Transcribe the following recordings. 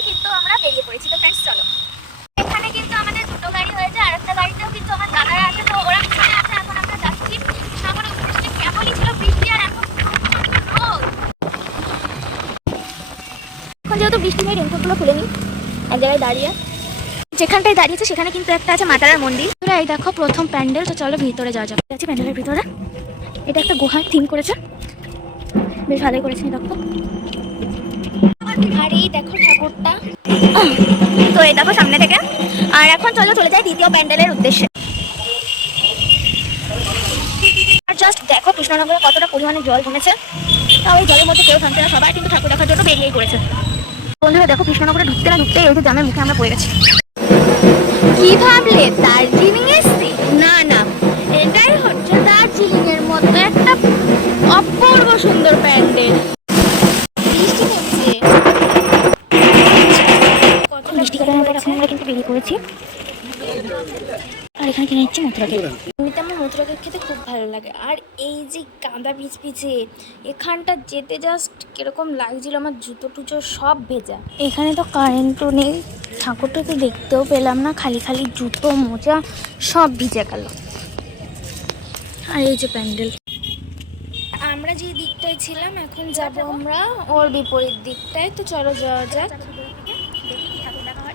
বলেই কিন্তু আমরা বেরিয়ে পড়েছি। তো ফ্রেন্ডস চলো, এখানে কিন্তু আমাদের দুটো গাড়ি হয়েছে, আর একটা গাড়িতেও কিন্তু আমার দাদারা আছে, তো ওরা পিছনে আছে। এখন আমরা যাচ্ছি সাগর উদ্দেশ্যে। কেমনই ছিল বৃষ্টি, আর এখন রোদ। এখন যেহেতু বৃষ্টি নেই, রেনকোটগুলো খুলে নিই। এক জায়গায় দাঁড়িয়ে, যেখানটায় দাঁড়িয়েছে সেখানে কিন্তু একটা আছে মাতারার মন্দির। তোরা এই দেখো প্রথম প্যান্ডেল। তো চলো ভিতরে যাওয়া যাক। যাচ্ছি প্যান্ডেলের ভিতরে। এটা একটা গুহার থিম করেছে, বেশ ভালোই করেছে। দেখো, আর এই দেখো ঠাকুরটা। তো এই দেখো সামনে থেকে। আর এখন চলো চলে যাই দ্বিতীয় প্যান্ডেলের উদ্দেশ্যে। আর জাস্ট দেখো কৃষ্ণনগরে কতটা পরিমাণে জল জমেছে। তাও এই জলের মধ্যে কেউ থামছে না, সবাই কিন্তু ঠাকুর দেখার জন্য বেরিয়েই পড়েছে। বন্ধুরা দেখো, কৃষ্ণনগরে ঢুকতে না ঢুকতে এই যে জামের মুখে আমরা পড়ে গেছি। কি ভাবলে দার্জিলিং এসছি? না না, এটাই হচ্ছে দার্জিলিং এর মতো একটা অপূর্ব সুন্দর প্যান্ডেল। বৃষ্টি হচ্ছে, কত বৃষ্টি কাটানোর পর এখন আমরা কিন্তু বেরিয়ে পড়েছি। আর এখানে কিনে নিচ্ছি মথুরা কেক। এমনিতে আমার মথুরা কেক খেতে খুব ভালো লাগে। আর এই যে কাদা পিচপিচে এখানটা যেতে জাস্ট কিরকম লাগছিল, আমার জুতো টুচো সব ভেজা। এখানে তো কারেন্টও নেই, ঠাকুরটা তো দেখতেও পেলাম না, খালি খালি জুতো মোজা সব ভিজে গেল। আর এই যে প্যান্ডেল, আমরা যে দিকটায় ছিলাম এখন যাব আমরা ওর বিপরীত দিকটায়। তো চলো যাওয়া যাক।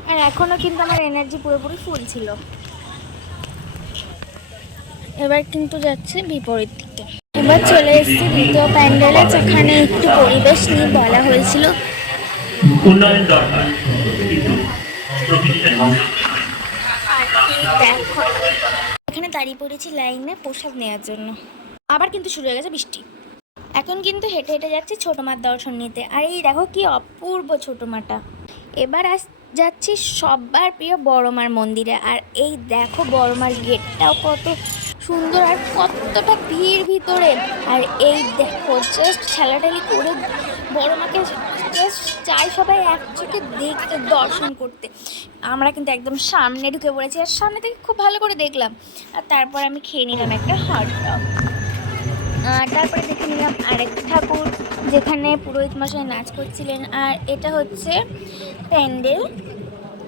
আর এখনো কিন্তু আমার এনার্জি পুরোপুরি ফুল ছিল। এবার কিন্তু যাচ্ছে বিপরীত দিকে। এবার চলে এসেছি দ্বিতীয় প্যান্ডেলে, যেখানে একটু পরিবেশ নিয়ে বলা হয়েছিল। দেখো এখানে দাঁড়িয়ে পড়েছি লাইনে প্রসাদ নেওয়ার জন্য। আবার কিন্তু শুরু হয়ে গেছে বৃষ্টি। এখন কিন্তু হেঁটে হেঁটে যাচ্ছি ছোটো মার দর্শন নিতে। আর এই দেখো কি অপূর্ব ছোটো মাটা। এবার যাচ্ছি সবার প্রিয় বড় মার মন্দিরে। আর এই দেখো বড় মার গেটটাও কত সুন্দর, আর কতটা ভিড় ভিতরে। আর এই দেখো জাস্ট ঠেলাঠেলি করে বড় মাকে জাস্ট চাই সবাই এক চোখে দেখতে, দর্শন করতে। আমরা কিন্তু একদম সামনে ঢুকে পড়েছি, আর সামনে থেকে খুব ভালো করে দেখলাম। আর তারপর আমি খেয়ে নিলাম একটা হটডগ। আর তারপরে দেখে নিলাম আরেক ঠাকুর, যেখানে পুরোহিত মশাই নাচ করছিলেন। আর এটা হচ্ছে প্যান্ডেল।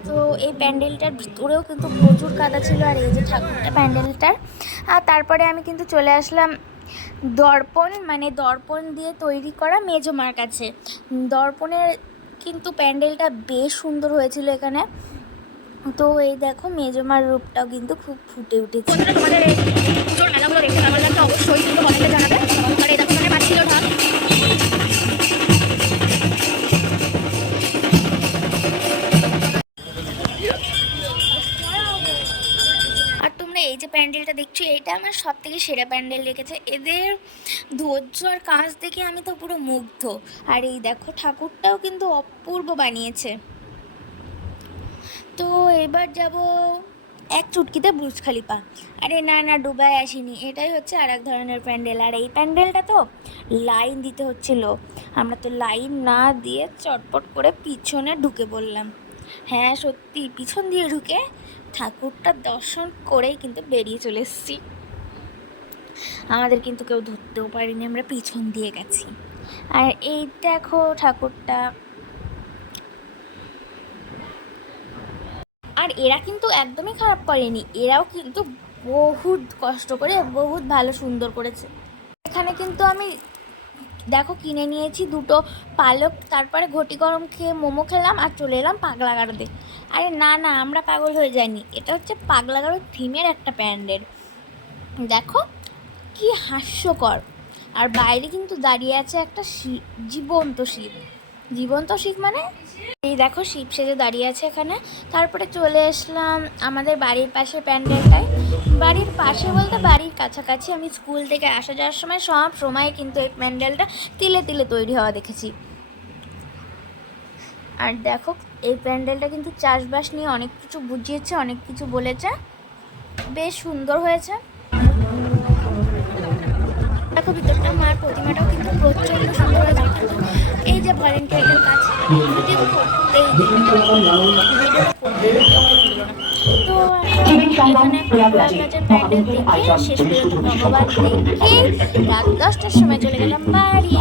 তো এই প্যান্ডেলটার ভিতরেও কিন্তু প্রচুর কাদা ছিল। আর এই যে ঠাকুরটা প্যান্ডেলটার। আর তারপরে আমি কিন্তু চলে আসলাম দর্পণ, মানে দর্পণ দিয়ে তৈরি করা মেজমার কাছে। দর্পণের কিন্তু প্যান্ডেলটা বেশ সুন্দর হয়েছিল এখানে। তো এই দেখো মেজমার রূপটাও কিন্তু খুব ফুটে উঠেছে। তোমাদের এই পুজোর মেলাগুলো দেখে কেমন লাগছে অবশ্যই কিন্তু কমেন্টে জানাবে। আর এই দেখো মানে পাচ্ছিল ঢাক। আর তোমরা এই যে প্যান্ডেলটা দেখছো, এটা আমার সব থেকে সেরা প্যান্ডেল লেগেছে। এদের ধৈর্য আর কাজ দেখে আমি তো পুরো মুগ্ধ। আর এই দেখো ঠাকুরটাও কিন্তু অপূর্ব বানিয়েছে। তো এবার যাব এক চুটকিতে বুর্জ খলিফা। আরে না না, দুবাই আসিনি, এটাই হচ্ছে আর এক ধরনের প্যান্ডেল। আর এই প্যান্ডেলটা তো লাইন দিতে হচ্ছিল, আমরা তো লাইন না দিয়ে চটপট করে পিছনে ঢুকে পড়লাম। হ্যাঁ সত্যি, পিছন দিয়ে ঢুকে ঠাকুরটা দর্শন করেই কিন্তু বেরিয়ে চলে এসেছি। আমাদের কিন্তু কেউ ধরতেও পারিনি, আমরা পিছন দিয়ে গেছি। আর এই দেখো ঠাকুরটা। আর এরা কিন্তু একদমই খারাপ করেনি, এরাও কিন্তু বহুত কষ্ট করে বহুত ভালো সুন্দর করেছে। এখানে কিন্তু আমি দেখো কিনে নিয়েছি দুটো পালক, তারপরে ঘটি গরম খেয়ে মোমো খেলাম আর চলে এলাম পাগলা গারদে। আরে না না, আমরা পাগল হয়ে যাইনি, এটা হচ্ছে পাগলা গারদ থিমের একটা প্যান্ডেল। দেখো কি হাস্যকর। আর বাইরে কিন্তু দাঁড়িয়ে আছে একটা জীবন্ত শিব। জীবন্ত শিব মানে এই দেখো শিব সেজে দাঁড়িয়ে আছে এখানে। তারপরে চলে আসলাম আমাদের বাড়ির পাশে প্যান্ডেলটায়। বাড়ির পাশে বলতে বাড়ির কাছাকাছি। আমি স্কুল থেকে আসা যাওয়ার সময় সব সময় কিন্তু এই প্যান্ডেলটা তিলে তিলে তৈরি হওয়া দেখেছি। আর দেখো এই প্যান্ডেলটা কিন্তু চাষবাস নিয়ে অনেক কিছু বুঝিয়েছে, অনেক কিছু বলেছে, বেশ সুন্দর হয়েছে। দেখো ভিতরটা মার প্রতিমাটাও কিন্তু প্রচণ্ড সুন্দর হয়েছে। এই যে ভলেন্টিয়ারদের কাজ তো এখানে প্যান্ডেল দেখে শেষ পর্যন্ত ভগবান দেখে রাত 10টার সময় চলে গেলাম বাড়ি।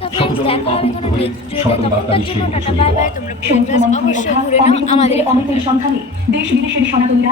তো ফ্রেন্ডস দেখা হবে কোনো নেক্সট ভিডিওতে, তখনকার জন্য টাটা বাই বাই। তোমরা প্রয়াগরাজ অবশ্যই ঘুরে নাও আমাদের অমিতের সন্ধানে দেশ বিদেশের সনাতনীরা